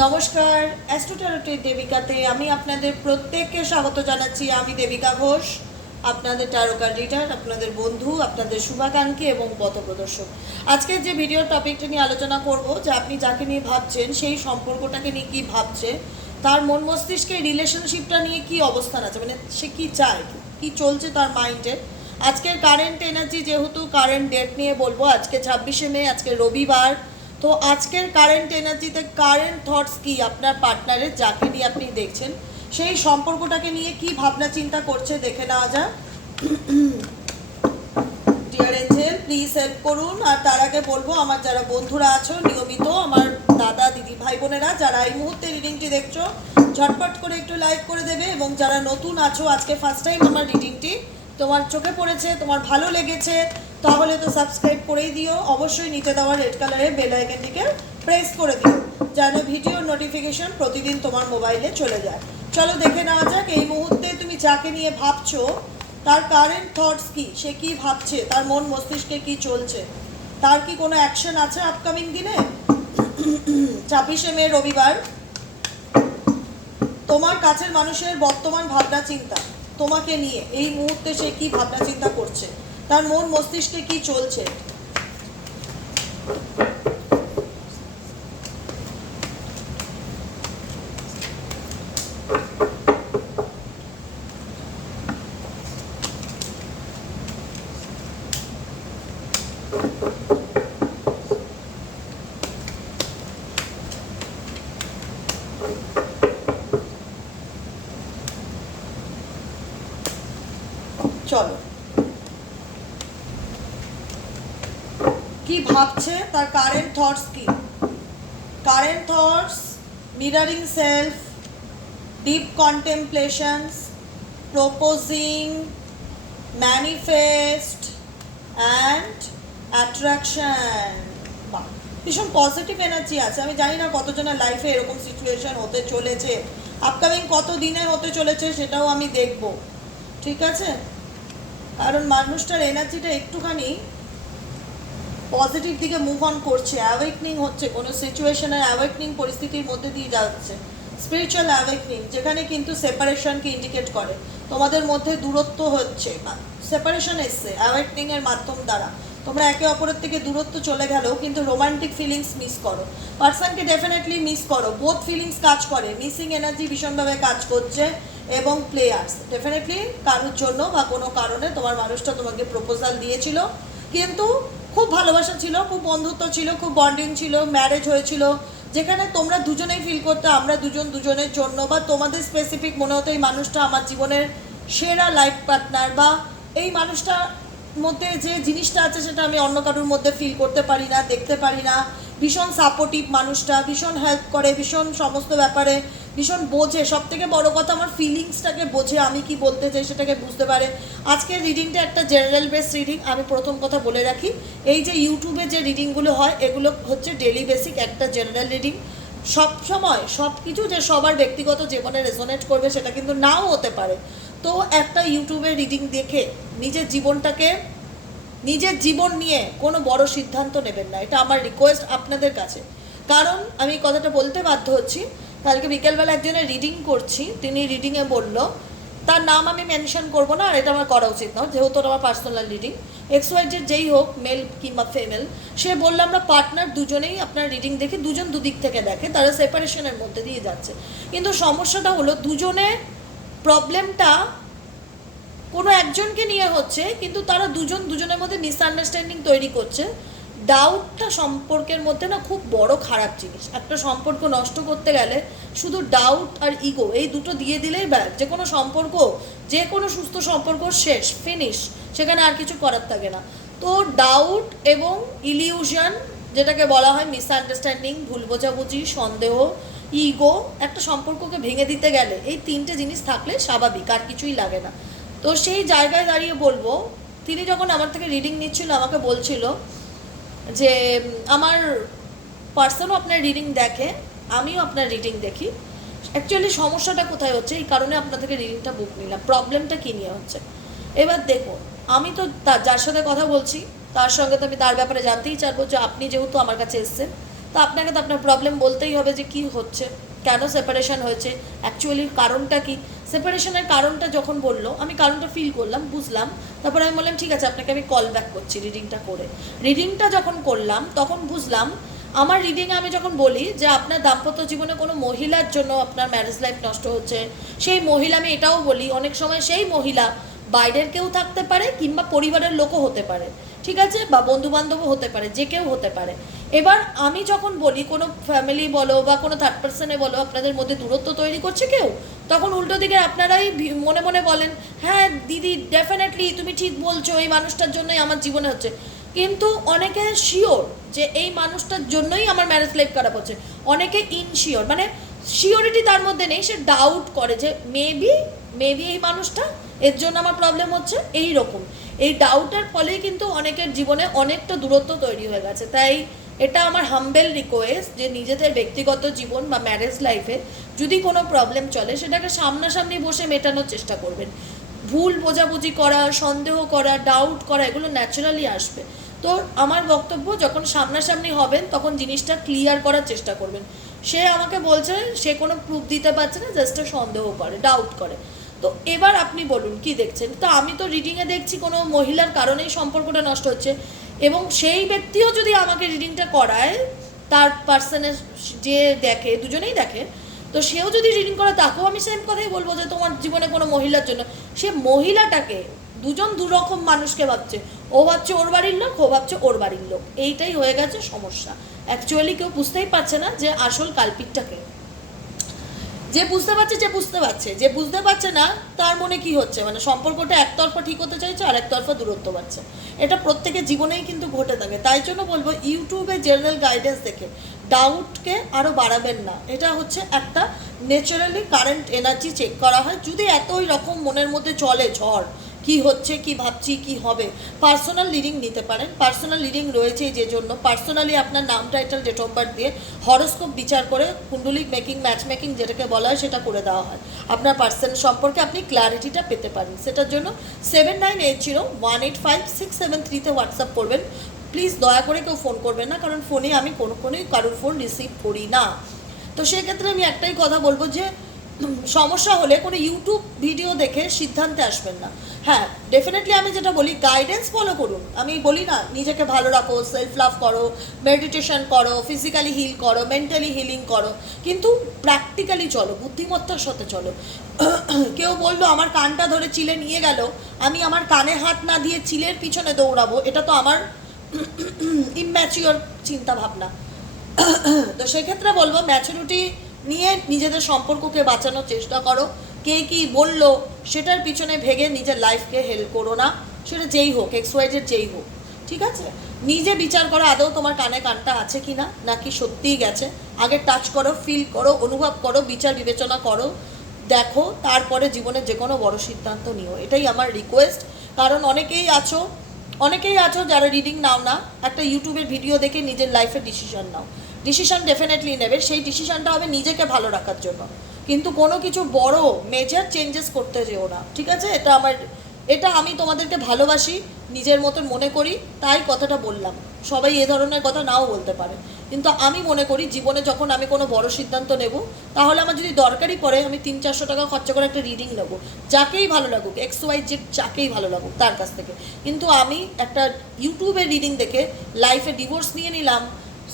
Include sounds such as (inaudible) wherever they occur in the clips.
নমস্কার, অ্যাস্ট্রোটারোটের দেবিকাতে আমি আপনাদের প্রত্যেককে স্বাগত জানাচ্ছি। আমি দেবিকা ঘোষ, আপনাদের টারোকার রিডার, আপনাদের বন্ধু, আপনাদের শুভাকাঙ্ক্ষী এবং পথপ্রদর্শক। আজকের যে ভিডিও টপিকটা নিয়ে আলোচনা করব, যে আপনি যাকে নিয়ে ভাবছেন, সেই সম্পর্কটাকে নিয়ে কী ভাবছে, তার মন মস্তিষ্কে রিলেশনশিপটা নিয়ে কি অবস্থান আছে মানে সে কি চায়, কি চলছে তার মাইন্ডে আজকের কারেন্ট এনার্জি যেহেতু কারেন্ট ডেট নিয়ে বলব, আজকে ছাব্বিশে মে, আজকে রবিবার তো আজকের কারেন্ট এনার্জিতে কারেন্ট থটস কি? আপনার পার্টনারের যাকে নিয়ে আপনি দেখছেন, সেই সম্পর্কটাকে নিয়ে কি ভাবনা চিন্তা করছে দেখে নেওয়া যাক। ডিয়ার এঞ্জেল প্লিজ হেল্প করুন। আর তার আগে বলব, আমার যারা বন্ধুরা আছো, নিয়মিত আমার দাদা, দিদি, ভাই বোনেরা, যারা এই মুহূর্তে রিডিংটি দেখছ, ঝটপট করে একটু লাইক করে দেবে। এবং যারা নতুন আছো, আজকে ফার্স্ট টাইম আমার রিডিংটি তোমার চোখে পড়েছে, তোমার ভালো লেগেছে, তাহলে তো সাবস্ক্রাইব করেই দিও। অবশ্যই নিচে দেওয়া রেড কালারের বেল আইকনটিকে প্রেস করে দিও, যেন ভিডিও নোটিফিকেশন প্রতিদিন তোমার মোবাইলে চলে যায়। চলো দেখে নেওয়া যাক, এই মুহূর্তে তুমি যাকে নিয়ে ভাবছ, তার কারেন্ট থটস কি? সে কি ভাবছে? তার মন মস্তিষ্কে কি চলছে? তার কি কোনো অ্যাকশন আছে আপকামিং দিনে? ছাব্বিশে মে, রবিবার। তোমার কাছের মানুষের বর্তমান ভাবনা, চিন্তা। তোমাকে নিয়ে এই মুহূর্তে সে কি ভাবনা চিন্তা করছে? তার মন মস্তিষ্কে কি চলছে? চলো। কি ভাবছে? তার কারেন্ট থটস কি? Current thoughts mirroring self deep contemplations proposing manifest and attraction ভীষণ পজিটিভ এনার্জি আছে। আমি জানি না কতজনের লাইফে এরকম সিচুয়েশন হতে চলেছে। আপকামিং কত দিনে হতে চলেছে সেটাও আমি দেখব। ঠিক আছে? কারণ মানুষটার এনার্জিটা একটুখানি পজিটিভ দিকে মুভ অন করছে। অ্যাওয়েকনিং হচ্ছে, কোনো সিচুয়েশনের অ্যাওয়েকনিং পরিস্থিতির মধ্যে দিয়ে যাচ্ছে। স্পিরিচুয়াল অ্যাওয়েকনিং যেখানে কিন্তু সেপারেশনকে ইন্ডিকেট করে। তোমাদের মধ্যে দূরত্ব হচ্ছে। সেপারেশন এসছে অ্যাওয়েকনিংয়ের মাধ্যম দ্বারা। তোমরা একে অপরের থেকে দূরত্ব চলে গেলেও কিন্তু রোমান্টিক ফিলিংস মিস করো। পার্সনকে ডেফিনেটলি মিস করো। বোথ ফিলিংস কাজ করে। মিসিং এনার্জি ভীষণভাবে কাজ করছে। এবং প্লেয়ার্স ডেফিনেটলি কারোর জন্য বা কোনো কারণে তোমার মানুষটা তোমাকে প্রপোজাল দিয়েছিল। কিন্তু খুব ভালোবাসা ছিল, খুব বন্ধুত্ব ছিল, খুব বন্ডিং ছিল ম্যারেজ হয়েছিল। যেখানে তোমরা দুজনেই ফিল করতে, আমরা দুজন দুজনের জন্য বা তোমাদের স্পেসিফিক মনে হতো এই মানুষটা আমার জীবনের সেরা লাইফ পার্টনার বা এই মানুষটার মধ্যে যে জিনিসটা আছে সেটা আমি অন্য কারোর মধ্যে ফিল করতে পারি না, দেখতে পারি না। ভীষণ সাপোর্টিভ মানুষটা, ভীষণ হেল্প করে, ভীষণ সমস্ত ব্যাপারে ভীষণ বোঝে। সব থেকে বড় কথা আমার ফিলিংসটাকে বোঝে, আমি কি বলতে চাই সেটাকে বুঝতে পারে। আজকের রিডিংটা একটা জেনারেল বেস রিডিং আমি প্রথম কথা বলে রাখি। এই যে ইউটিউবে যে রিডিংগুলো হয়, এগুলো হচ্ছে ডেলি বেসিক একটা জেনারেল রিডিং সব সময় সব কিছু যে সবার ব্যক্তিগত জীবনে রেজোনেট করবে, সেটা কিন্তু নাও হতে পারে। তো একটা ইউটিউবের রিডিং দেখে নিজের জীবনটাকে নিজের জীবন নিয়ে কোনো বড় সিদ্ধান্ত নেবেন না। এটা আমার রিকোয়েস্ট আপনাদের কাছে। কারণ আমি কথাটা বলতে বাধ্য হচ্ছি। কালকে বিকেলবেলা একজনের রিডিং করছি। তিনি রিডিংয়ে বলল, তার নাম আমি মেনশন করব না, আর এটা আমার করা উচিত না যেহেতু আমার পার্সোনাল রিডিং এক্স ওয়াইজের যেই হোক মেল কিংবা ফিমেল সে বলল, আমরা পার্টনার দুজনেই আপনার রিডিং দেখে দুজন দুদিক থেকে দেখে, তারা সেপারেশনের মধ্যে দিয়ে যাচ্ছে। কিন্তু সমস্যাটা হলো দুজনে প্রবলেমটা কোনো একজনকে নিয়ে হচ্ছে, কিন্তু তারা দুজন, দুজনের মধ্যে মিসআন্ডারস্ট্যান্ডিং তৈরি করছে। ডাউটটা সম্পর্কের মধ্যে না খুব বড় খারাপ জিনিস। একটা সম্পর্ক নষ্ট করতে গেলে শুধু ডাউট আর ইগো এই দুটো দিয়ে দিলেই ব্যাস। যে কোনো সম্পর্ক, যে কোনো সুস্থ সম্পর্ক শেষ ফিনিশ সেখানে আর কিছু করার থাকে না। তো ডাউট এবং ইলিউশন যেটাকে বলা হয় মিসআন্ডারস্ট্যান্ডিং ভুল বোঝাবুঝি, সন্দেহ ইগো একটা সম্পর্ককে ভেঙে দিতে গেলে এই তিনটে জিনিস থাকলে স্বাভাবিক, আর কিছুই লাগে না। তো সেই জায়গায় দাঁড়িয়ে বলব, তিনি যখন আমার থেকে রিডিং নিচ্ছিল, আমাকে বলছিল যে, আমার পার্সনও আপনার রিডিং দেখে, আমিও আপনার রিডিং দেখি। অ্যাকচুয়ালি সমস্যাটা কোথায় হচ্ছে? এই কারণে আপনার থেকে রিডিংটা বুক নিলাম। প্রবলেমটা কী নিয়ে হচ্ছে? এবার দেখুন, আমি তো যার সাথে কথা বলছি, তার সঙ্গে তো আমি তার ব্যাপারে জানতেই চাইব যে আপনি যেহেতু আমার কাছে এসেছেন, তো আপনাকে তো আপনার প্রবলেম বলতেই হবে যে কি হচ্ছে, কেন সেপারেশন হয়েছে অ্যাকচুয়ালি কারণটা কি? সেপারেশনের কারণটা যখন বলল, আমি কারণটা ফিল করলাম, বুঝলাম। তারপরে আমি বললাম, ঠিক আছে, আপনাকে আমি কল ব্যাক করছি রিডিংটা করে। রিডিংটা যখন করলাম, তখন বুঝলাম, আমার রিডিংয়ে আমি যখন বলি যে আপনার দাম্পত্য জীবনে কোনো মহিলার জন্য আপনার ম্যারেজ লাইফ নষ্ট হচ্ছে, সেই মহিলা, আমি এটাও বলি, অনেক সময় সেই মহিলা বাইরের কেউ থাকতে পারে কিংবা পরিবারের লোকও হতে পারে। ঠিক আছে? বা বন্ধু বান্ধবও হতে পারে, যে কেউ হতে পারে। এবার আমি যখন বলি, কোনো ফ্যামিলি বলো বা কোনো থার্ড পার্সনে বলো, আপনাদের মধ্যে দূরত্ব তৈরি করছে কেউ? তখন উল্টো দিকে আপনারাই মনে মনে বলেন হ্যাঁ দিদি ডেফিনেটলি তুমি ঠিক বলছো, এই মানুষটার জন্যই আমার জীবনে হচ্ছে। কিন্তু অনেকে শিওর যে এই মানুষটার জন্যই আমার ম্যারেজ লাইফ খারাপ হচ্ছে। অনেকে ইনশিওর মানে শিওরিটি তার মধ্যে নেই, সে ডাউট করে যে মেবি মেবি এই মানুষটা এর জন্য আমার প্রবলেম হচ্ছে এই রকম এই ডাউটের ফলেই কিন্তু অনেকের জীবনে অনেকটা দূরত্ব তৈরি হয়ে গেছে। তাই এটা আমার হাম্বেল রিকোয়েস্ট যে নিজেদের ব্যক্তিগত জীবন বা ম্যারেজ লাইফে যদি কোনো প্রবলেম চলে, সেটাকে সামনাসামনি বসে মেটানোর চেষ্টা করবেন। ভুল বোঝাবুঝি করা, সন্দেহ করা ডাউট করা, এগুলো ন্যাচারালি আসবে। তো আমার বক্তব্য, যখন সামনাসামনি হবেন, তখন জিনিসটা ক্লিয়ার করার চেষ্টা করবেন। সে আমাকে বলছে, সে কোনো প্রুফ দিতে পারছে না জাস্ট সন্দেহ করে ডাউট করে। তো এবার আপনি বলুন, কি দেখছেন? তো আমি তো রিডিংয়ে দেখছি কোনো মহিলার কারণেই সম্পর্কটা নষ্ট হচ্ছে। এবং সেই ব্যক্তিও যদি আমাকে রিডিংটা করায়, তার পার্সনের যে দেখে, দুজনেই দেখে, তো সেও যদি রিডিং করে, তাকেও আমি সেম কথাই বলব যে তোমার জীবনে কোনো মহিলার জন্য। সে মহিলাটাকে দুজন দু রকম মানুষকে ভাবছে। ও ভাবছে ওর বাড়ির লোক, ও ভাবছে ওর বাড়ির লোক। এইটাই হয়ে গেছে সমস্যা। অ্যাকচুয়ালি কেউ বুঝতেই পারছে না যে আসল কালপিকটাকে যে বুঝতে পারছে, যে বুঝতে পারছে। যে বুঝতে পারছে না, তার মনে কি হচ্ছে? মানে সম্পর্কটা একতরফা ঠিক হতে চাইছে আর একতরফা দূরত্ব বাড়ছে। এটা প্রত্যেকের জীবনেই কিন্তু ঘটে থাকে। তাই জন্য বলব, ইউটিউবে জেনারেল গাইডেন্স দেখে ডাউটকে আরও বাড়াবেন না। এটা হচ্ছে একটা ন্যাচারালি কারেন্ট এনার্জি চেক করা হয়। যদি এতই রকম মনের মধ্যে চলে ঝড় কি হচ্ছে, কি ভাবছি, কি হবে? পার্সোনাল লিডিং নিতে পারেন। পার্সোনাল লিডিং রয়েছে যে জন্য। পার্সোনালি আপনার নাম টাইটেল ডেট অফ বার্থ দিয়ে হরস্কোপ বিচার করে কুণ্ডলিক মেকিং ম্যাচ মেকিং যেটাকে বলা হয় সেটা করে দেওয়া হয়। আপনার পার্সন সম্পর্কে আপনি ক্ল্যারিটিটা পেতে পারেন। সেটার জন্য seven nine eight zero one eight five six seven থ্রিতে হোয়াটসঅ্যাপ করবেন। প্লিজ দয়া করে কেউ ফোন করবেন না, কারণ ফোনে আমি কোনো কোনোই কারোর ফোন রিসিভ করি না। তো সেক্ষেত্রে আমি একটাই কথা বলব যে সমস্যা হলে কোনো ইউটিউব ভিডিও দেখে সিদ্ধান্তে আসবেন না। হ্যাঁ ডেফিনেটলি আমি যেটা বলি গাইডেন্স ফলো করুন। আমি বলি না, নিজেকে ভালো রাখো সেলফ লাভ করো মেডিটেশন করো ফিজিক্যালি হিল করো মেন্টালি হিলিং করো। কিন্তু প্র্যাকটিক্যালি চলো, বুদ্ধিমত্তার সাথে চলো। কেউ বলল, আমার কানটা ধরে চিলে নিয়ে গেল, আমি আমার কানে হাত না দিয়ে চিলের পিছনে দৌড়াবো। এটা তো আমার ইম্যাচিওর চিন্তা ভাবনা তো সেক্ষেত্রে বলব ম্যাচুরিটি নিয়ে নিজেদের সম্পর্ককে বাঁচানোর চেষ্টা করো। কে কি বলল সেটার পিছনে ভেগে নিজের লাইফকে হেল্প করো না। সেটা যেই হোক এক্স ওয়াইজের যেই হোক, ঠিক আছে? নিজে বিচার করো, আদৌ তোমার কানে কানটা আছে কি না নাকি সত্যিই গেছে? আগে টাচ করো ফিল করো, অনুভব করো, বিচার বিবেচনা করো। দেখো, তারপরে জীবনের যে কোনো বড় সিদ্ধান্ত নিও। এটাই আমার রিকোয়েস্ট কারণ অনেকেই আছো অনেকেই আছো যারা রিডিং নাও না, একটা ইউটিউবের ভিডিও দেখে নিজের লাইফের ডিসিশন নাও। ডিসিশন ডেফিনেটলি নেবে, সেই ডিসিশনটা হবে নিজেকে ভালো রাখার জন্য। কিন্তু কোনো কিছু বড় মেজর চেঞ্জেস করতে যেও না, ঠিক আছে? এটা আমার, এটা আমি তোমাদেরকে ভালোবাসি, নিজের মতন মনে করি, তাই কথাটা বললাম। সবাই এ ধরনের কথা নাও বলতে পারে। কিন্তু আমি মনে করি, জীবনে যখন আমি কোনো বড় সিদ্ধান্ত নেব, তাহলে আমার যদি দরকারই পড়ে, আমি তিন চারশো টাকা খরচা করে একটা রিডিং নেব, যাকেই ভালো লাগুক এক্স ওয়াই জেড যাকেই ভালো লাগুক, তার কাছ থেকে। কিন্তু আমি একটা ইউটিউবের রিডিং দেখে লাইফে ডিভোর্স নিয়ে নিলাম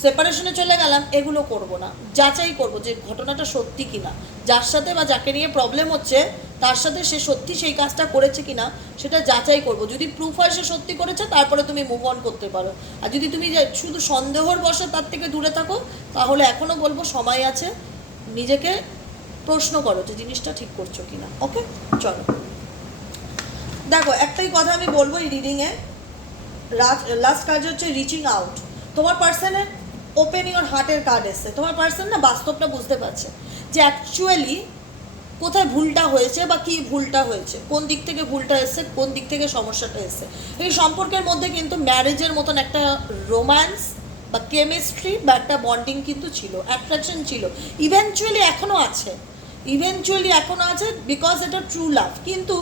সেপারেশনে চলে গেলাম, এগুলো করব না। যাচাই করব যে ঘটনাটা সত্যি কিনা। যার সাথে বা যাকে নিয়ে প্রবলেম হচ্ছে, তার সাথে সে সত্যি সেই কাজটা করেছে কিনা, সেটা যাচাই করব। যদি প্রুফ হয় সে সত্যি করেছে, তারপরে তুমি মুভ অন করতে পারো। আর যদি তুমি শুধু সন্দেহর বসে তার থেকে দূরে থাকো, তাহলে এখনও বলব সময় আছে। নিজেকে প্রশ্ন করো যে জিনিসটা ঠিক করছ কিনা। ওকে চলো। দেখো, একটাই কথা আমি বলব এই রিডিংয়ে লাস্ট কাজ হচ্ছে রিচিং আউট তোমার পার্সনের ওপেন ইওর হার্টের কার্ড এসছে। তোমার পার্সন না বাস্তবটা বুঝতে পারছে যে অ্যাকচুয়ালি কোথায় ভুলটা হয়েছে বা কি ভুলটা হয়েছে, কোন দিক থেকে ভুলটা এসছে, কোন দিক থেকে সমস্যাটা এসছে। এই সম্পর্কের মধ্যে কিন্তু ম্যারেজের মতন একটা রোম্যান্স বা কেমিস্ট্রি বা একটা বন্ডিং কিন্তু ছিল অ্যাট্রাকশন ছিল। ইভেনচুয়ালি এখনও আছে। ইভেনচুয়ালি এখনও আছে বিকজ এটা ট্রু লাভ কিন্তু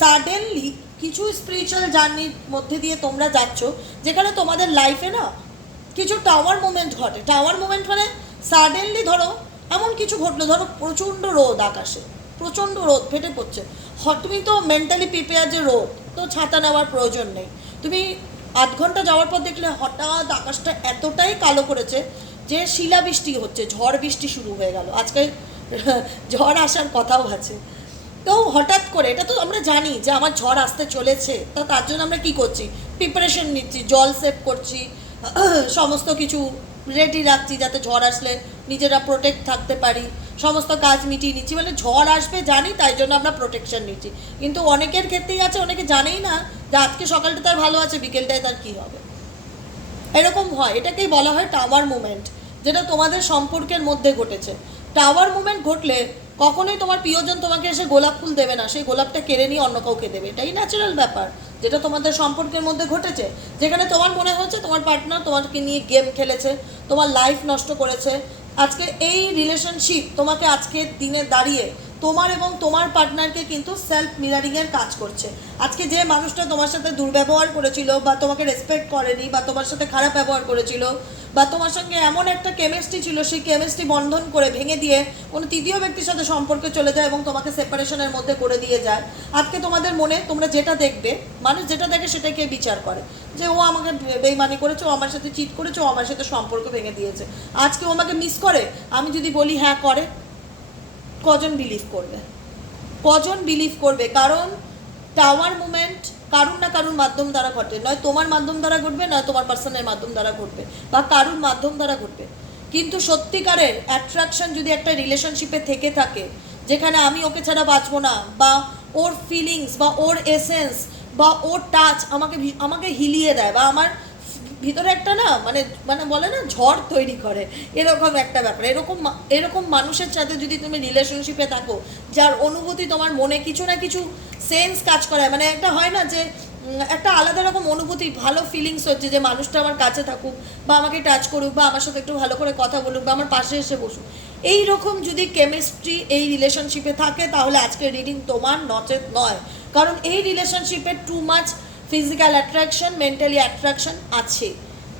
সাডেনলি কিছু স্পিরিচুয়াল জার্নির মধ্যে দিয়ে তোমরা যাচ্ছ, যেখানে তোমাদের লাইফে না কিছু টাওয়ার মুভমেন্ট ঘটে। টাওয়ার মুভমেন্ট মানে সাডেনলি ধরো, এমন কিছু ঘটলো, ধরো প্রচণ্ড রোদ আকাশে, প্রচণ্ড রোদ, ফেটে পড়ছে। তুমি তো মেন্টালি প্রিপেয়ার যে রোদ, তো ছাতা নেওয়ার প্রয়োজন নেই। তুমি আধ ঘণ্টা যাওয়ার পর দেখলে হঠাৎ আকাশটা এতটাই কালো করেছে যে শিলাবৃষ্টি হচ্ছে, ঝড় বৃষ্টি শুরু হয়ে গেল। আজকে (laughs) ঝড় আসার কথাও আছে। তো হঠাৎ করে, এটা তো আমরা জানি যে আমার ঝড় আসতে চলেছে, তা তার জন্য আমরা কি করছি? প্রিপারেশন নিচ্ছি, জল সেভ করছি (coughs) সমস্ত কিছু রেডি রাখছি যাতে ঝড় আসলে নিজেরা প্রোটেক্ট থাকতে পারি। সমস্ত কাজ মিটিয়ে নিচ্ছি। মানে ঝড় আসবে জানি, তাই জন্য আমরা প্রোটেকশন নিচ্ছি। কিন্তু অনেকের ক্ষেত্রেই আছে, অনেকে জানেই না যে আজকে সকালটা তার ভালো আছে, বিকেলটায় তার কী হবে। এরকম হয়। এটাকেই বলা হয় টাওয়ার মুভমেন্ট যেটা তোমাদের সম্পর্কের মধ্যে ঘটেছে। টাওয়ার মুভমেন্ট ঘটলে কখনোই তোমার প্রিয়জন তোমাকে এসে গোলাপ ফুল দেবে না, সেই গোলাপটা কেড়ে নিয়ে অন্য কাউকে দেবে। এটাই ন্যাচারাল ব্যাপার, যেটা তোমাদের সম্পর্কের মধ্যে ঘটেছে। যেখানে তোমার মনে হয়েছে তোমার পার্টনার তোমাকে নিয়ে গেম খেলেছে, তোমার লাইফ নষ্ট করেছে। আজকে এই রিলেশনশিপ তোমাকে আজকের দিনে দাঁড়িয়ে তোমার এবং তোমার পার্টনারকে কিন্তু সেলফ মিরারিংয়ের কাজ করছে। আজকে যে মানুষটা তোমার সাথে দুর্ব্যবহার করেছিল বা তোমাকে রেসপেক্ট করেনি বা তোমার সাথে খারাপ ব্যবহার করেছিল বা তোমার সঙ্গে এমন একটা কেমিস্ট্রি ছিল, সেই কেমিস্ট্রি বন্ধন করে ভেঙে দিয়ে কোনো তৃতীয় ব্যক্তির সাথে সম্পর্কে চলে যায় এবং তোমাকে সেপারেশনের মধ্যে করে দিয়ে যায়। আজকে তোমাদের মনে তোমরা যেটা দেখবে, মানুষ যেটা দেখে সেটাকে বিচার করে। যে ও আমাকে বেইমানি করেছে, ও আমার সাথে চিট করেছে, ও আমার সাথে সম্পর্ক ভেঙে দিয়েছে। আজকে ও আমাকে মিস করে, আমি যদি বলি হ্যাঁ করে কজন বিলিভ করবে? কজন বিলিভ করবে? কারণ টাওয়ার মুভমেন্ট কারুর না কারুর মাধ্যম দ্বারা ঘটে। নয় তোমার মাধ্যম দ্বারা ঘটবে, নয় তোমার পার্সনের মাধ্যম দ্বারা ঘটবে বা কারুর মাধ্যম দ্বারা ঘটবে। কিন্তু সত্যিকারের অ্যাট্রাকশন যদি একটা রিলেশনশিপে থেকে থাকে, যেখানে আমি ওকে ছাড়া বাঁচবো না বা ওর ফিলিংস বা ওর এসেন্স বা ওর টাচ আমাকে আমাকে হিলিয়ে দেয় বা আমার ভিতরে একটা না মানে মানে বলে না, ঝড় তৈরি করে। এরকম একটা ব্যাপার। এরকম এরকম মানুষের সাথে যদি তুমি রিলেশনশিপে থাকো, যার অনুভূতি তোমার মনে কিছু না কিছু সেন্স কাজ করায়। মানে একটা হয় না যে একটা আলাদা রকম অনুভূতি, ভালো ফিলিংস হচ্ছে যে, মানুষটা আমার কাছে থাকুক, বা আমাকে টাচ করুক, বা আমার সাথে একটু ভালো করে কথা বলুক, বা আমার পাশে এসে বসুক। এই রকম যদি কেমিস্ট্রি এই রিলেশনশিপে থাকে, তাহলে আজকের রিডিং তোমার নচেত নয়। কারণ এই রিলেশনশিপে too much physical attraction mentally attraction আছে।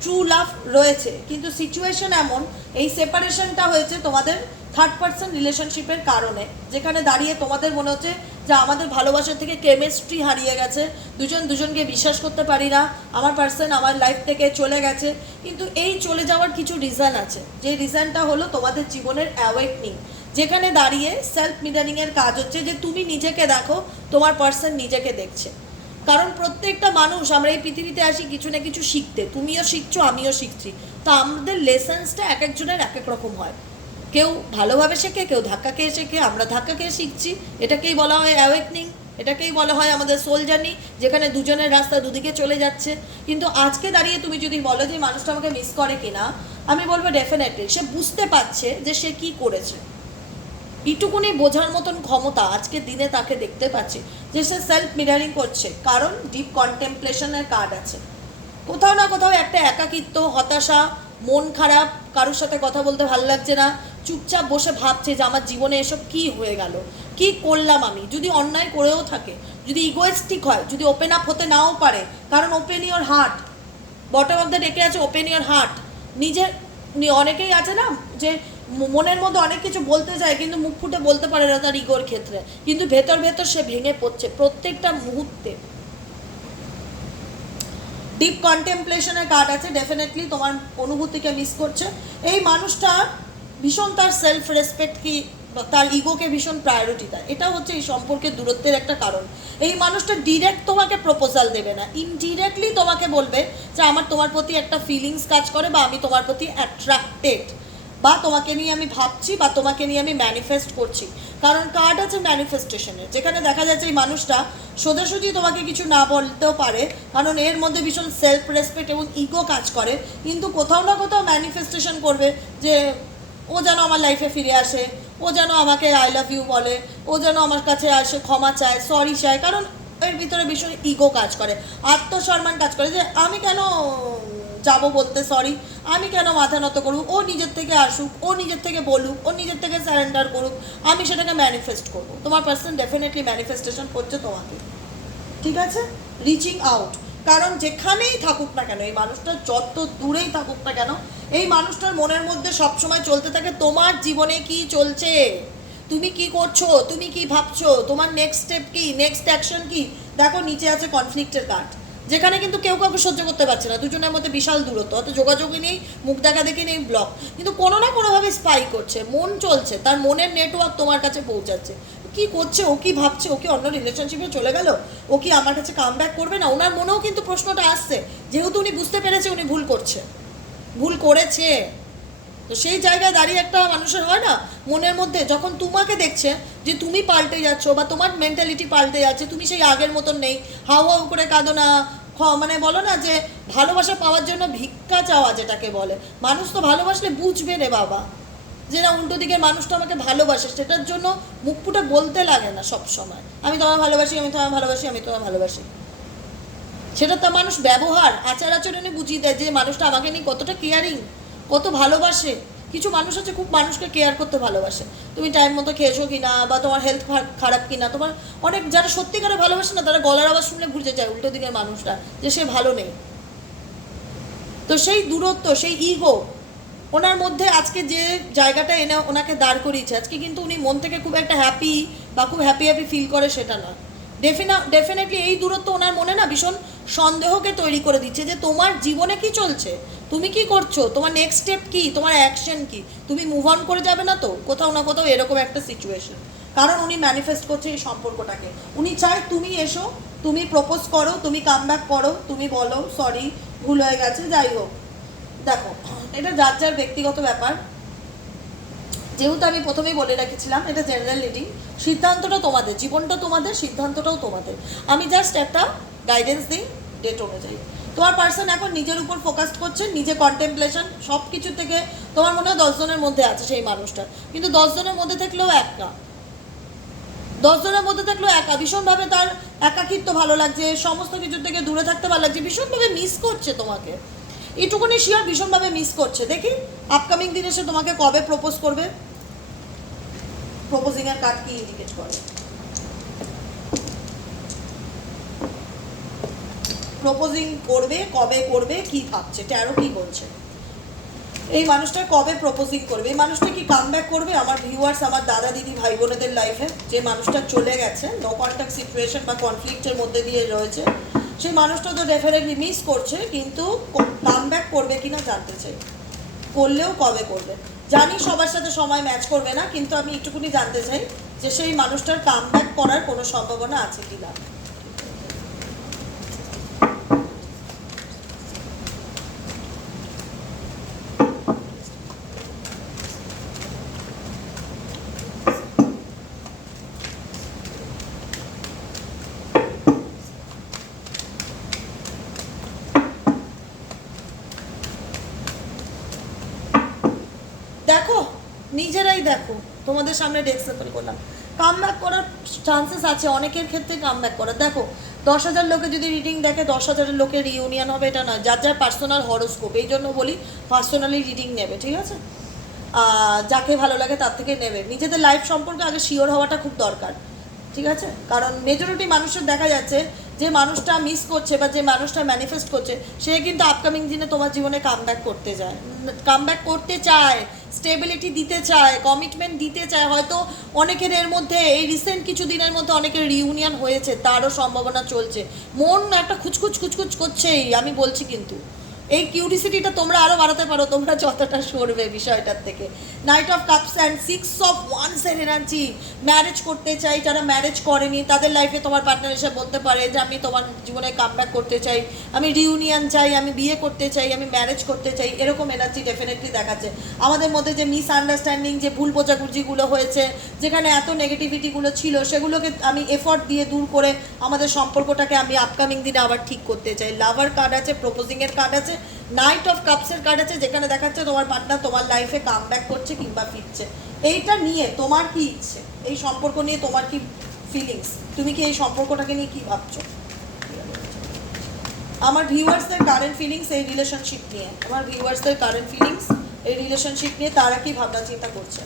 ট্রু লাভ রয়েছে। কিন্তু সিচুয়েশন এমন, এই সেপারেশনটা হয়েছে তোমাদের থার্ড পার্সন রিলেশনশিপের কারণে, যেখানে দাঁড়িয়ে তোমাদের মনে হচ্ছে যে আমাদের ভালোবাসার থেকে কেমিস্ট্রি হারিয়ে গেছে, দুজন দুজনকে বিশ্বাস করতে পারি না, আমার পার্সন আমার লাইফ থেকে চলে গেছে। কিন্তু এই চলে যাওয়ার কিছু রিজন আছে। যে রিজনটা হলো তোমাদের জীবনের অ্যাওয়েকনিং যেখানে দাঁড়িয়ে সেলফ মিরারিংয়ের কাজ হচ্ছে যে তুমি নিজেকে দেখো, তোমার পার্সন নিজেকে দেখছে। কারণ প্রত্যেকটা মানুষ, আমরা এই পৃথিবীতে আসি, কিছু না কিছু শিখতে। তুমিও শিখছো, আমিও শিখছি। তো আমাদের লেসেন্সটা এক একজনের এক এক রকম হয়। কেউ ভালোভাবে শেখে, কেউ ধাক্কা খেয়ে শেখে, আমরা ধাক্কা খেয়ে শিখছি। এটাকেই বলা হয় অ্যাওয়েকনিং এটাকেই বলা হয় আমাদের সোল জার্নি যেখানে দুজনের রাস্তা দুদিকে চলে যাচ্ছে। কিন্তু আজকে দাঁড়িয়ে তুমি যদি বলো যে মানুষটা আমাকে মিস করে কিনা, আমি বলব ডেফিনেটলি সে বুঝতে পারছে যে সে কি করেছে। এইটুকুনি বোঝার মতন ক্ষমতা আজকে দিনে তাকে দেখতে পাচ্ছি, যে সে সেলফ মিরারিং করছে। কারণ ডিপ কন্টেম্পলেশনের কার্ড আছে। কোথাও না কোথাও একটা একাকিত্ব, হতাশা, মন খারাপ, কারোর সাথে কথা বলতে ভালো লাগছে না, চুপচাপ বসে ভাবছে যে আমার জীবনে এসব কি হয়ে গেল, কি করলাম আমি? যদি অন্যায় করেও থাকে, যদি ইগোয়েস্টিক হয়, যদি ওপেন আপ হতে নাও পারে, কারণ open your heart bottom of the ডেকে আছে ওপেন ইওর হার্ট নিজের, অনেকেই আছে না, যে মনের মধ্যে অনেক কিছু বলতে চায় কিন্তু মুখ ফুটে বলতে পারে না তার ইগোর ক্ষেত্রে। কিন্তু ভেতর ভেতর সে ভেঙে পড়ছে প্রত্যেকটা মুহূর্তে। ডিপ কন্টেম্পলেশনের কার্ড আছে ডেফিনেটলি তোমার অনুভূতিকে মিস করছে। এই মানুষটা ভীষণ তার সেলফ রেসপেক্ট কি তার ইগোকে ভীষণ প্রায়োরিটি দেয়। এটা হচ্ছে এই সম্পর্কের দূরত্বের একটা কারণ। এই মানুষটা ডিরেক্ট তোমাকে প্রপোজাল দেবে না। ইনডিরেক্টলি তোমাকে বলবে যে, আমার তোমার প্রতি একটা ফিলিংস কাজ করে বা আমি তোমার প্রতি অ্যাট্রাক্টেড বা তোমাকে নিয়ে আমি ভাবছি বা তোমাকে নিয়ে আমি ম্যানিফেস্ট করছি। কারণ কার্ড আছে ম্যানিফেস্টেশনের যেখানে দেখা যাচ্ছে এই মানুষটা সোজাসুজি তোমাকে কিছু না বলতেও পারে, কারণ এর মধ্যে ভীষণ সেলফ রেসপেক্ট এবং ইগো কাজ করে। কিন্তু কোথাও না কোথাও ম্যানিফেস্টেশন করবে যে, ও যেন আমার লাইফে ফিরে আসে, ও যেন আমাকে আই লাভ ইউ বলে, ও যেন আমার কাছে আসে, ক্ষমা চায় সরি চায়। কারণ এর ভিতরে ভীষণ ইগো কাজ করে, আত্মসম্মান কাজ করে যে, আমি কেন যাব বলতে সরি আমি কেন মাথা নত করুক ও নিজের থেকে আসুক, ও নিজের থেকে বলুক, ও নিজের থেকে স্যারেন্ডার করুক, আমি সেটাকে ম্যানিফেস্ট করব। তোমার পার্সন ডেফিনেটলি ম্যানিফেস্টেশন করছে তোমাকে। ঠিক আছে? রিচিং আউট কারণ যেখানেই থাকুক না কেন, এই মানুষটা যত দূরেই থাকুক না কেন, এই মানুষটার মনের মধ্যে সবসময় চলতে থাকে, তোমার জীবনে কি চলছে? তুমি কি করছ? তুমি কি ভাবছ? তোমার নেক্সট স্টেপ কি? নেক্সট অ্যাকশন কি? দেখো, নিচে আছে কনফ্লিক্টের কার্ড যেখানে কিন্তু কেউ কাউকে সহ্য করতে পারছে না। দুজনের মধ্যে বিশাল দূরত্ব অত যোগাযোগই নেই, মুখ দেখা দেখি নেই ব্লক কিন্তু কোনো না কোনোভাবে স্পাই করছে, মন চলছে, তার মনের নেটওয়ার্ক তোমার কাছে পৌঁছাচ্ছে। কি করছে, ও কি ভাবছে, ও কি অন্য রিলেশনশিপে চলে গেল? ও কি আমার কাছে কাম ব্যাক করবে না? ওনার মনেও কিন্তু প্রশ্নটা আসছে, যেহেতু উনি বুঝতে পেরেছে উনি ভুল করছে। ভুল করেছে। তো সেই জায়গায় দাঁড়িয়ে একটা মানুষের হয় না, মনের মধ্যে যখন তোমাকে দেখছে যে তুমি পাল্টে যাচ্ছ বা তোমার মেন্টালিটি পাল্টে যাচ্ছে, তুমি সেই আগের মতন নেই, হাউ হাউ করে কাঁদো না মানে বলো না যে ভালোবাসা পাওয়ার জন্য ভিক্ষা চাওয়া যেটাকে বলে। মানুষ তো ভালোবাসলে বুঝবে রে বাবা। যে না উল্টো দিকের মানুষটা আমাকে ভালোবাসে, সেটার জন্য মুখ ফুটে বলতে লাগে না সব সময়। আমি তোমায় ভালোবাসি, আমি তোমায় ভালোবাসি, আমি তোমায় ভালোবাসি। সেটা তো মানুষ ব্যবহার আচার আচরণে বুঝিয়ে দেয় যে মানুষটা আমাকে নিয়ে কতটা কেয়ারিং কত ভালোবাসে। কিছু মানুষ আছে খুব মানুষকে কেয়ার করতে ভালোবাসে। তুমি টাইম মতো খেয়েছো কি না বা তোমার হেলথ খারাপ কি না তোমার অনেক যারা সত্যিকারে ভালোবাসে না, তারা গলার আওয়াজ শুনলে বুঝে যায় উল্টো দিকের মানুষরা যে সে ভালো নেই। তো সেই দূরত্ব, সেই ইগো ওনার মধ্যে আজকে যে জায়গাটা এনে ওনাকে দাঁড় করিয়েছে, আজকে কিন্তু উনি মন থেকে খুব একটা হ্যাপি বা খুব হ্যাপি হ্যাপি ফিল করে সেটা না ডেফিনা ডেফিনেটলি এই দূরত্ব ওনার মনে না ভীষণ সন্দেহকে তৈরি করে দিচ্ছে যে তোমার জীবনে কি চলছে? তুমি কি করছ? তোমার নেক্সট স্টেপ কি? তোমার অ্যাকশন কি? তুমি মুভ অন করে যাবে না তো? কোথাও না কোথাও এরকম একটা সিচুয়েশন কারণ উনি ম্যানিফেস্ট করছে এই সম্পর্কটাকে। উনি চায় তুমি এসো, তুমি প্রপোজ করো, তুমি কাম ব্যাক করো, তুমি বলো সরি ভুল হয়ে গেছে, যাই হোক। দেখো, এটা যার যার ব্যক্তিগত ব্যাপার। যেহেতু আমি প্রথমেই বলে রেখেছিলাম, এটা জেনারেল রিডিং সিদ্ধান্তটা তোমাদের, জীবনটা তোমাদের, সিদ্ধান্তটাও তোমাদের। আমি জাস্ট একটা গাইডেন্স দিই ডেট অনুযায়ী। তোমার পার্সন এখন নিজের উপর ফোকাস করছে, নিজে কন্টেম্পলেশন সব কিছু থেকে তোমার মনে হয় দশজনের মধ্যে আছে সেই মানুষটা। কিন্তু দশজনের মধ্যে থাকলেও একা দশজনের মধ্যে থাকলেও একা। ভীষণভাবে তার একাকিত্ব ভালো লাগছে, সমস্ত কিছুর থেকে দূরে থাকতে ভালো লাগছে, ভীষণভাবে মিস করছে তোমাকে। এইটুকুনি শিওর ভীষণভাবে মিস করছে। দেখি আপকামিং দিনে সে তোমাকে কবে প্রপোজ করবে? প্রপোজিং এর কার্ড কি ইন্ডিকেট করে? প্রপোজিং করবে, কবে করবে, কি ভাবছে? ট্যারো কি বলছে? এই মানুষটা কবে প্রপোজিং করবে? এই মানুষটা কি কাম করবে? আমার ভিউয়ার্স আমার দাদা দিদি, ভাই বোনেদের লাইফে যে মানুষটা চলে গেছে নো কন্ট্যাক্ট সিচুয়েশন বা কনফ্লিক্টের মধ্যে দিয়ে রয়েছে সেই মানুষটা তো ডেফিনেটলি মিস করছে, কিন্তু কাম ব্যাক করবে কি না জানতে চাই। করলেও কবে করবে? জানি সবার সাথে সময় ম্যাচ করবে না, কিন্তু আমি একটুকুনি জানতে চাই যে সেই মানুষটার কাম ব্যাক করার কোনো সম্ভাবনা আছে কি না দেখো নিজেরাই দেখো তোমাদের সামনে ডেস্ক সেপার করলাম। কাম ব্যাক করার চান্সেস আছে, অনেকের ক্ষেত্রে কাম ব্যাক করার। দেখো, দশ হাজার লোকে যদি রিডিং দেখে, দশ হাজারের লোকের রিউনিয়ন হবে, এটা নয়। যার যার পার্সোনাল হরোস্কোপ এই জন্য বলি পার্সোনালি রিডিং নেবে, ঠিক আছে? যাকে ভালো লাগে তার থেকে নেবে। নিজেদের লাইফ সম্পর্কে আগে শিওর হওয়াটা খুব দরকার, ঠিক আছে? কারণ মেজরিটি মানুষের দেখা যাচ্ছে, যে মানুষটা মিস করছে বা যে মানুষটা ম্যানিফেস্ট করছে, সে কিন্তু আপকামিং দিনে তোমার জীবনে কাম ব্যাক করতে যায়। কাম ব্যাক করতে চায়। স্টেবিলিটি দিতে চায় কমিটমেন্ট দিতে চায়, হয়তো অনেকের এর মধ্যে, এই রিসেন্ট কিছু দিনের মধ্যে অনেকের রিউনিয়ন হয়েছে, তারও সম্ভাবনা চলছে। মন একটা খুচখুচ খুচখুচ করছেই, আমি বলছি কিন্তু। এই কিউরিসিটিটা তোমরা আরও বাড়াতে পারো, তোমরা যতটা সরবে বিষয়টার থেকে। Knight of cups and six of ওয়ান্সের energy marriage করতে চাই, যারা ম্যারেজ করেনি, তাদের লাইফে তোমার পার্টনার এসে বলতে পারে যে, আমি তোমার জীবনে কাম করতে চাই, আমি রিউনিয়ন চাই, আমি বিয়ে করতে চাই, আমি ম্যারেজ করতে চাই। এরকম এনার্জি ডেফিনেটলি দেখাচ্ছে। আমাদের মধ্যে যে মিস আন্ডারস্ট্যান্ডিং যে ভুল বোঝাবুঝিগুলো হয়েছে, যেখানে এত নেগেটিভিটিগুলো ছিল, সেগুলোকে আমি এফর্ট দিয়ে দূর করে আমাদের সম্পর্কটাকে আমি আপকামিং দিনে আবার ঠিক করতে চাই। লাভার কার্ড আছে প্রপোজিংয়ের কার্ড আছে নাইট অফ কাপসের কার্ড আছে, যেখানে দেখাচ্ছে তোমার পার্টনার তোমার লাইফে কাম ব্যাক করছে কিংবা ফিরছে। এইটা নিয়ে তোমার কি ইচ্ছে? এই সম্পর্ক নিয়ে তোমার কি ফিলিংস তুমি কি এই সম্পর্কটাকে নিয়ে কি ভাবছ? আমার ভিউয়ার্সদের কারেন্ট ফিলিংস এই রিলেশনশিপ নিয়ে। আমার ভিউয়ার্সদের কারেন্ট ফিলিংস এই রিলেশনশিপ নিয়ে তারা কি ভাবনা চিন্তা করছে?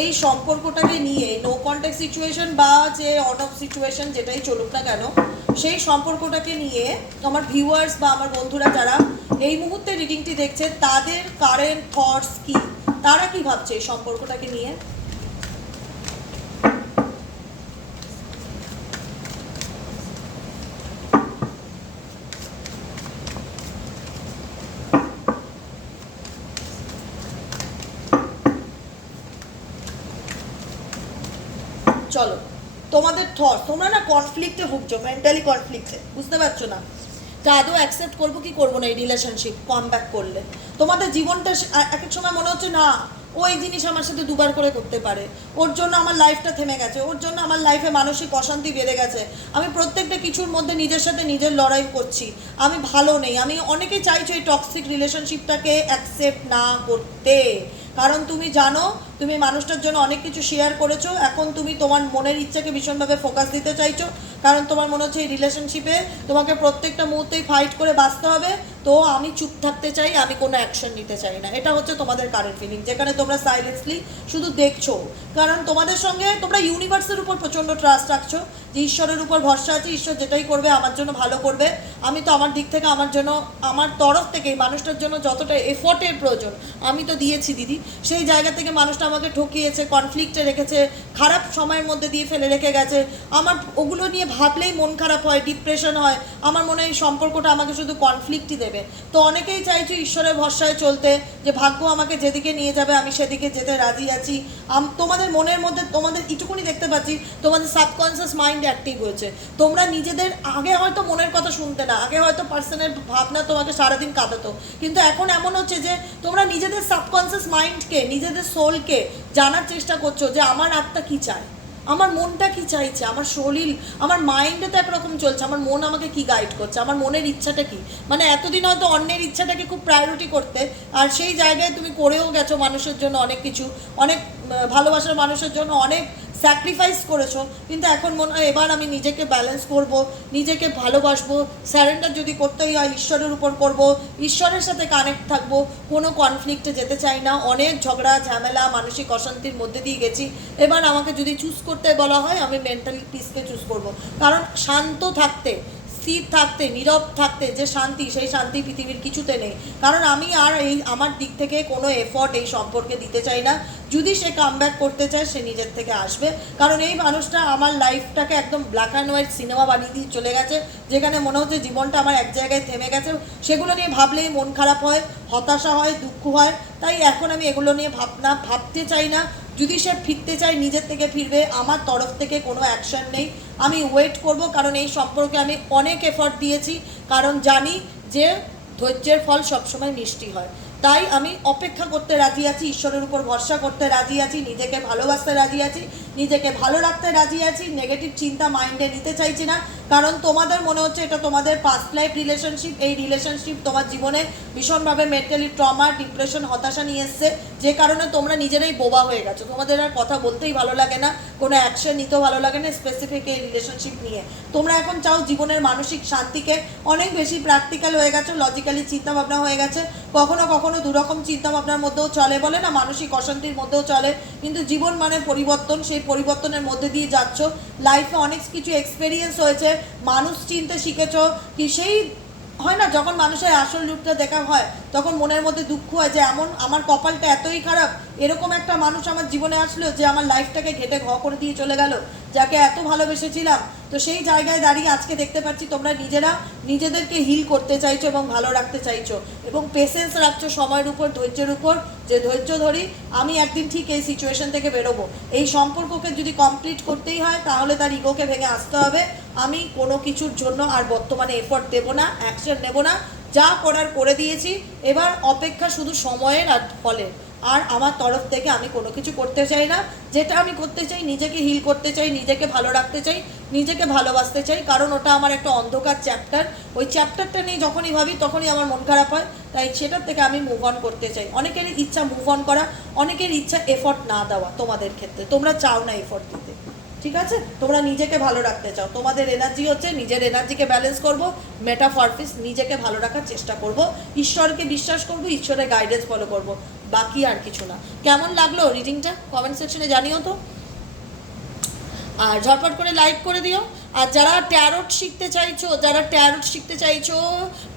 এই সম্পর্কটাকে নিয়ে নো কন্ট্যাক্ট সিচুয়েশন বা যে অন অফ সিচুয়েশন যেটাই চলুক না কেন, সেই সম্পর্কটাকে নিয়ে আমার ভিউয়ার্স বা আমার বন্ধুরা যারা এই মুহূর্তে রিডিংটি দেখছে, তাদের কারেন্ট থটস কি? তারা কি ভাবছে এই সম্পর্কটাকে নিয়ে চলো তোমাদের থট তোমরা না কনফ্লিক্টে ভুগছো মেন্টালি কনফ্লিক্টে বুঝতে পারছ না? তা আদৌ অ্যাকসেপ্ট করব কি করব না এই রিলেশনশিপ কম ব্যাক করলে? তোমাদের জীবনটা এক এক সময় মনে হচ্ছে, না, ও এই জিনিস আমার সাথে দুবার করে করতে পারে। ওর জন্য আমার লাইফটা থেমে গেছে, ওর জন্য আমার লাইফে মানসিক অশান্তি বেড়ে গেছে। আমি প্রত্যেকটা কিছুর মধ্যে নিজের সাথে নিজের লড়াই করছি। আমি ভালো নেই। আমি অনেকেই চাইছো এই টক্সিক রিলেশনশিপটাকে অ্যাকসেপ্ট না করতে। কারণ তুমি জানো তুমি মানুষটার জন্য অনেক কিছু শেয়ার করেছ। এখন তুমি তোমার মনের ইচ্ছাকে ভীষণভাবে ফোকাস দিতে চাইছো। কারণ তোমার মনে হচ্ছে এই রিলেশনশিপে তোমাকে প্রত্যেকটা মুহূর্তেই ফাইট করে বাঁচতে হবে। তো আমি চুপ থাকতে চাই, আমি কোনো অ্যাকশন নিতে চাই না। এটা হচ্ছে তোমাদের কারেন্ট ফিলিং যেখানে তোমরা সাইলেন্সলি শুধু দেখছ। কারণ তোমাদের সঙ্গে তোমরা ইউনিভার্সের উপর প্রচণ্ড ট্রাস্ট রাখছো, যে ঈশ্বরের উপর ভরসা আছে, ঈশ্বর যেটাই করবে আমার জন্য ভালো করবে। আমি তো আমার দিক থেকে আমার জন্য, আমার তরফ থেকে মানুষটার জন্য যতটা এফোর্টের প্রয়োজন, আমি তো দিয়েছি দিদি। সেই জায়গা থেকে মানুষটা আমাকে ঠকিয়েছে কনফ্লিক্টে রেখেছে, খারাপ সময়ের মধ্যে দিয়ে ফেলে রেখে গেছে। আমার ওগুলো নিয়ে ভাবলেই মন খারাপ হয় ডিপ্রেশন হয়। আমার মনে হয় সম্পর্কটা আমাকে শুধু কনফ্লিক্টই দেবে। তো অনেকেই চাইছে ঈশ্বরের ভরসায় চলতে, যে ভাগ্য আমাকে যেদিকে নিয়ে যাবে, আমি সেদিকে যেতে রাজি আছি। তোমাদের মনের মধ্যে, তোমাদের ইটুকুনি দেখতে পাচ্ছি, তোমাদের সাবকনসিয়াস মাইন্ড অ্যাক্টিভ হয়েছে। তোমরা নিজেদের, আগে হয়তো মনের কথা শুনতে না, আগে হয়তো পার্সনের ভাবনা তোমাকে সারাদিন কাঁদাতো কিন্তু এখন এমন হচ্ছে যে, তোমরা নিজেদের সাবকনসিয়াস মাইন্ডকে নিজেদের সোলকে জানার চেষ্টা করছ যে আমার আত্মা কি চায়। আমার মনটা কি চাইছে? আমার শরীর, আমার মাইন্ডে তো একরকম চলছে। আমার মন আমাকে কি গাইড করছে? আমার মনের ইচ্ছাটা কি? মানে এতদিন হয়তো অন্যের ইচ্ছাটাকে খুব প্রায়োরিটি করতে, আর সেই জায়গায় তুমি করেও গেছো মানুষের জন্য অনেক কিছু, অনেক ভালোবাসার মানুষের জন্য অনেক স্যাক্রিফাইস করেছ, কিন্তু এখন মনে হয় এবার আমি নিজেকে ব্যালেন্স করব, নিজেকে ভালোবাসবো স্যারেন্ডার যদি করতেই হয়, ঈশ্বরের উপর করব, ঈশ্বরের সাথে কানেক্ট থাকব, কোনো কনফ্লিক্টে যেতে চাই না, অনেক ঝগড়া, ঝামেলা, মানসিক অশান্তির মধ্যে দিয়ে গেছি। এবার আমাকে যদি চুজ করতে বলা হয়, আমি মেন্টালি পিসকে চুজ করব। কারণ শান্ত থাকতে স্থির থাকতে, নীরব থাকতে, যে শান্তি, সেই শান্তি পৃথিবীর কিছুতে নেই। কারণ আমি আর এই, আমার দিক থেকে কোনো এফর্ট এই সম্পর্কে দিতে চাই না। যদি সে কাম করতে চায়, সে নিজের থেকে আসবে। কারণ এই মানুষটা আমার লাইফটাকে একদম ব্ল্যাক অ্যান্ড হোয়াইট সিনেমা বানিয়ে দিয়ে চলে গেছে। যেখানে মনে হচ্ছে জীবনটা আমার এক জায়গায় থেমে গেছে। সেগুলো নিয়ে ভাবলেই মন খারাপ হয়, হতাশা হয়, দুঃখ হয়। তাই এখন আমি এগুলো নিয়ে ভাবনা, ভাবতে চাই না। যদি সে ফিরতে চায়, নিজের থেকে ফিরবে, আমার তরফ থেকে কোনো অ্যাকশন নেই। আমি ওয়েট করব, কারণ এই সম্পর্কে আমি অনেক এফর্ট দিয়েছি, কারণ জানি যে ধৈর্যের ফল সবসময় মিষ্টি হয়। তাই আমি অপেক্ষা করতে রাজি আছি, ঈশ্বরের উপর ভরসা করতে রাজি আছি, নিজেকে ভালোবাসতে রাজি আছি, নিজেকে ভালো রাখতে রাজি আছি নেগেটিভ চিন্তা মাইন্ডে নিতে চাইছি না কারণ তোমাদের মনে হচ্ছে এটা তোমাদের পাস্ট লাইফ রিলেশনশিপ এই রিলেশনশিপ তোমার জীবনে ভীষণভাবে মেন্টালি ট্রমা ডিপ্রেশন হতাশা নিয়ে এসছে। যে কারণে তোমরা নিজেরাই বোবা হয়ে গেছো। তোমাদের আর কথা বলতেই ভালো লাগে না, কোনো অ্যাকশন নিতেও ভালো লাগে না স্পেসিফিক এই রিলেশনশিপ নিয়ে। তোমরা এখন চাও জীবনের মানসিক শান্তিকে অনেক বেশি প্র্যাকটিক্যাল হয়ে গেছো লজিক্যালি চিন্তাভাবনা হয়ে গেছে। কখনো কখনো দুরকম চিন্তাভাবনার মধ্যেও চলে বলে না, মানসিক অশান্তির মধ্যেও চলে। কিন্তু জীবন মানে পরিবর্তন, সেই পরিবর্তনের মধ্যে দিয়ে যাচ্ছ। লাইফে অনেক কিছু এক্সপেরিয়েন্স হয়েছে। মানুষ চিনতে শিখেছ কি সেই হয় না যখন মানুষের আসল রূপটা দেখা হয় তখন মনের মধ্যে দুঃখ হয় যে এমন আমার কপালটা এতই খারাপ, এরকম একটা মানুষ আমার জীবনে আসলো যে আমার লাইফটাকে ঘেটে ঘ করে দিয়ে চলে গেল, যাকে এত ভালোবেসেছিলাম। তো সেই জায়গায় দাঁড়িয়ে আজকে দেখতে পাচ্ছি তোমরা নিজেরা নিজেদেরকে হিল করতে চাইছো এবং ভালো রাখতে চাইছো এবং পেশেন্স রাখছো সময়ের উপর, ধৈর্যের উপর। যে ধৈর্য ধরি, আমি একদিন ঠিক এই সিচুয়েশন থেকে বেরোবো। এই সম্পর্ককে যদি কমপ্লিট করতেই হয়, তাহলে তার ইগোকে ভেঙে আসতে হবে। আমি কোনো কিছুর জন্য আর বর্তমানে এফোর্ট দেবো না অ্যাকশন নেব না। যা করার করে দিয়েছি, এবার অপেক্ষা শুধু সময়ের আর ফলের। আর আমার তরফ থেকে আমি কোনো কিছু করতে চাই না। যেটা আমি করতে চাই, নিজেকে হিল করতে চাই, নিজেকে ভালো রাখতে চাই, নিজেকে ভালোবাসতে চাই, কারণ ওটা আমার একটা অন্ধকার চ্যাপ্টার ওই চ্যাপ্টারটা নিয়ে যখনই ভাবি, তখনই আমার মন খারাপ হয়। তাই সেটার থেকে আমি মুভ অন করতে চাই। অনেকের ইচ্ছা মুভ অন করা, অনেকের ইচ্ছা এফর্ট না দেওয়া তোমাদের ক্ষেত্রে। তোমরা চাও না এফর্ট দিতে। ঠিক আছে? তোমরা নিজেকে ভালো রাখতে চাও। তোমাদের এনার্জি হচ্ছে নিজের এনার্জিকে ব্যালেন্স করব মেটাফরফিস নিজেকে ভালো রাখার চেষ্টা করব, ঈশ্বরকে বিশ্বাস করব, ঈশ্বরের গাইডেন্স ফলো করব। বাকি আর কিছু না। কেমন লাগল রিডিংটা কমেন্ট সেকশনে জানিও তো। আর ঝটপট করে লাইক করে দিও। আর যারা ট্যারোট শিখতে চাইছো, যারা ট্যারোট শিখতে চাইছো,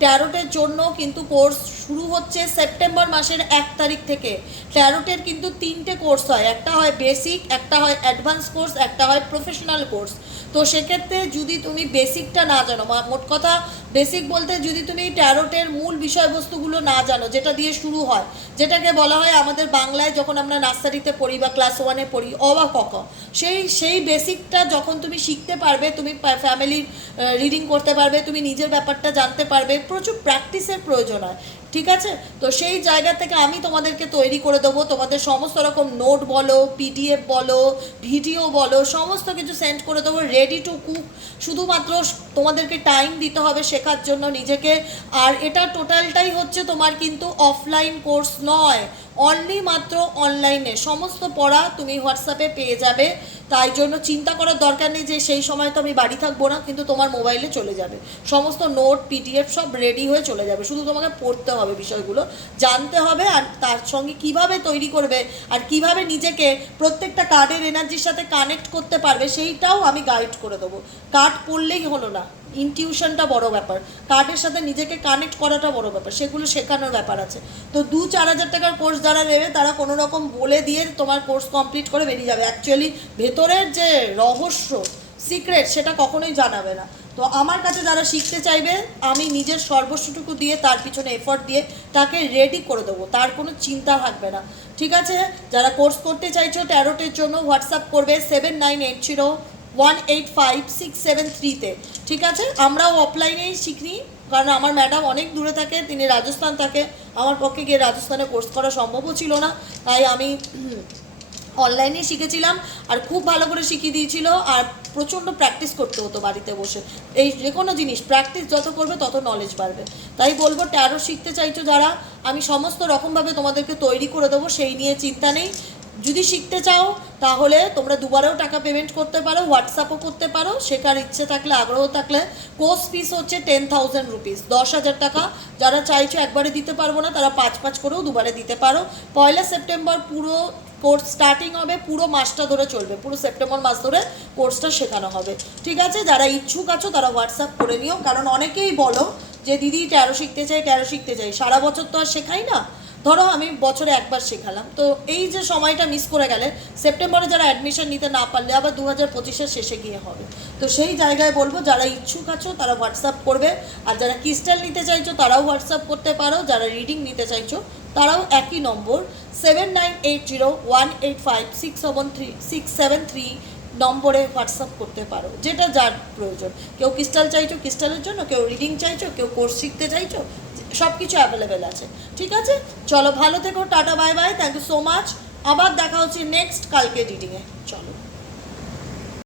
ট্যারোটের জন্য কিন্তু কোর্স শুরু হচ্ছে সেপ্টেম্বর মাসের এক তারিখ থেকে ট্যারোটের কিন্তু তিনটে কোর্স হয়, একটা হয় বেসিক, একটা হয় অ্যাডভান্স কোর্স, একটা হয় প্রফেশনাল কোর্স তো সেক্ষেত্রে যদি তুমি বেসিকটা না জানো মোট কথা বেসিক বলতে যদি তুমি ট্যারোটের মূল বিষয়বস্তুগুলো না জানো, যেটা দিয়ে শুরু হয়, যেটাকে বলা হয় আমাদের বাংলায় যখন আমরা নার্সারিতে পড়ি বা ক্লাস ওয়ানে পড়ি, অ। সেই সেই বেসিকটা যখন তুমি শিখতে পারবে, তুমি ফ্যামিলির রিডিং করতে পারবে তুমি নিজের ব্যাপারটা জানতে পারবে প্রচুর প্র্যাকটিসের প্রয়োজন হয়। ঠিক আছে? তো সেই জায়গা থেকে আমি তোমাদেরকে তৈরি করে দেবো। তোমাদের সমস্ত রকম নোট বলো পিডিএফ বলো ভিডিও বলো, সমস্ত কিছু সেন্ড করে দেবো রেডি টু কুক শুধুমাত্র তোমাদেরকে টাইম দিতে হবে শেখার জন্য নিজেকে। আর এটা টোটালটাই হচ্ছে তোমার কিন্তু অফলাইন কোর্স নয়। অনলি মাত্র অনলাইনে সমস্ত পড়া তুমি হোয়াটসঅ্যাপে পেয়ে যাবে। তাই জন্য চিন্তা করার দরকার নেই যে সেই সময় তো আমি বাড়ি থাকব না, কিন্তু তোমার মোবাইলে চলে যাবে। সমস্ত নোট পিডিএফ সব রেডি হয়ে চলে যাবে। শুধু তোমাকে পড়তে হবে। বিষয়গুলো। জানতে হবে আর তার সঙ্গে কীভাবে তৈরি করবে আর কীভাবে নিজেকে প্রত্যেকটা কার্ডের এনার্জির সাথে কানেক্ট করতে পারবে সেইটাও আমি গাইড করে দেবো। কার্ড পড়লেই হলো না। ইনটিউশনটা বড় ব্যাপার। কার্ডের সাথে নিজেকে কানেক্ট করাটা বড় ব্যাপার। সেগুলো শেখানোর ব্যাপার আছে। তো দু চার হাজার টাকার কোর্স যারা নেবে, তারা কোনো রকম বলে দিয়ে তোমার কোর্স কমপ্লিট করে বেরিয়ে যাবে। অ্যাকচুয়ালি ভেতরের যে রহস্য সিক্রেট সেটা কখনোই জানাবে না। তো আমার কাছে যারা শিখতে চাইবে, আমি নিজের সর্বস্বটুকু দিয়ে তার পিছনে এফর্ট দিয়ে তাকে রেডি করে দেবো। তার কোনো চিন্তা থাকবে না। ঠিক আছে? যারা কোর্স করতে চাইছো ট্যারোটের জন্য হোয়াটসঅ্যাপ করবে seven nine eight zero one eight five six seven থ্রিতে ঠিক আছে? আমরাও অফলাইনেই শিখি কারণ আমার ম্যাডাম অনেক দূরে থাকে, তিনি রাজস্থান থাকে। আমার পক্ষে গিয়ে রাজস্থানে কোর্স করা সম্ভবও ছিল না। তাই আমি অনলাইনে শিখেছিলাম, আর খুব ভালো করে শিখিয়ে দিয়েছিল, আর প্রচণ্ড প্র্যাকটিস করতে হতো বাড়িতে বসে। এই যে কোনো জিনিস প্র্যাকটিস যত করবে তত নলেজ বাড়বে। তাই বলব ট্যারো শিখতে চাইছো যারা, আমি সমস্ত রকমভাবে তোমাদেরকে তৈরি করে দেবো, সেই নিয়ে চিন্তা নেই। যদি শিখতে চাও, তাহলে তোমরা দুবারেও টাকা পেমেন্ট করতে পারো হোয়াটসঅ্যাপও করতে পারো। শেখার ইচ্ছে থাকলে, আগ্রহ থাকলে কোর্স ফিস হচ্ছে টেন থাউজেন্ড রুপিস দশ হাজার টাকা যারা চাইছো একবারে দিতে পারব না, তারা পাঁচ পাঁচ করেও দুবারে দিতে পারো। পয়লা সেপ্টেম্বর পুরো কোর্স স্টার্টিং হবে, পুরো মাসটা ধরে চলবে। পুরো সেপ্টেম্বর মাস ধরে কোর্সটা শেখানো হবে। ঠিক আছে? যারা ইচ্ছুক আছো, তারা হোয়াটসঅ্যাপ করে নিও। কারণ অনেকেই বলো যে, দিদি ট্যারো শিখতে চাই ট্যারো শিখতে চাই। সারা বছর তো আর শেখাই না। ধরো আমি বছরে একবার শেখালাম, তো এই যে সময়টা মিস করে গেলে সেপ্টেম্বরে যারা অ্যাডমিশন নিতে না পারলে আবার দু হাজার পঁচিশের শেষে গিয়ে হবে। তো সেই জায়গায় বলব, যারা ইচ্ছুক আছো তারা হোয়াটসঅ্যাপ করবে, আর যারা ক্রিস্টাল নিতে চাইছো তারাও হোয়াটসঅ্যাপ করতে পারো, যারা রিডিং নিতে চাইছো তারাও একই number seven nine eight zero one eight five six seven three six seven three নম্বরে হোয়াটসঅ্যাপ করতে পারো, যেটা যার প্রয়োজন। কেউ ক্রিস্টাল চাইছো ক্রিস্টালের জন্য, কেউ রিডিং চাইছো, কেউ কোর্স শিখতে চাইছো সব কিছু অ্যাভেলেবেল আছে। ঠিক আছে? চলো ভালো থেকো, tata bye bye thank you so much আবার দেখা হচ্ছে নেক্সট কালকে রিডিংয়ে চলো।